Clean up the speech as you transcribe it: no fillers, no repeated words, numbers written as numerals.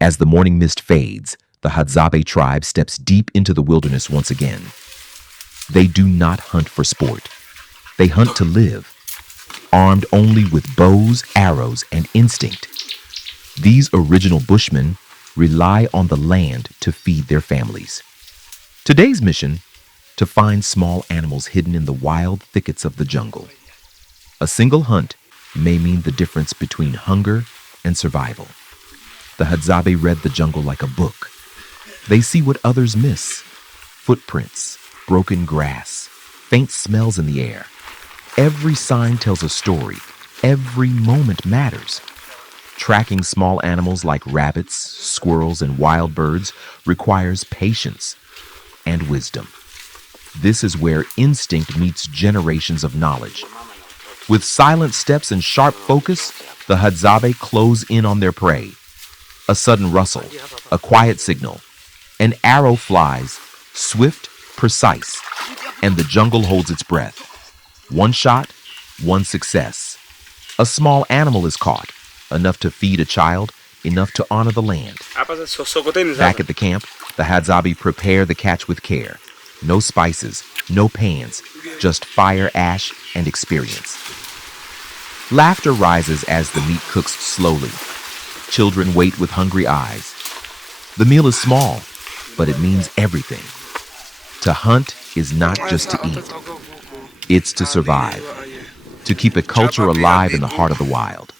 As the morning mist fades, the Hadzabe tribe steps deep into the wilderness once again. They do not hunt for sport. They hunt to live, armed only with bows, arrows, and instinct. These original bushmen rely on the land to feed their families. Today's mission: to find small animals hidden in the wild thickets of the jungle. A single hunt may mean the difference between hunger and survival. The Hadzabe read the jungle like a book. They see what others miss: footprints, broken grass, faint smells in the air. Every sign tells a story. Every moment matters. Tracking small animals like rabbits, squirrels, and wild birds requires patience and wisdom. This is where instinct meets generations of knowledge. With silent steps and sharp focus, the Hadzabe close in on their prey. A sudden rustle, a quiet signal. An arrow flies, swift, precise, and the jungle holds its breath. One shot, one success. A small animal is caught, enough to feed a child, enough to honor the land. Back at the camp, the Hadzabe prepare the catch with care. No spices, no pans, just fire, ash, and experience. Laughter rises as the meat cooks slowly. Children wait with hungry eyes. The meal is small, but it means everything. To hunt is not just to eat. It's to survive, to keep a culture alive in the heart of the wild.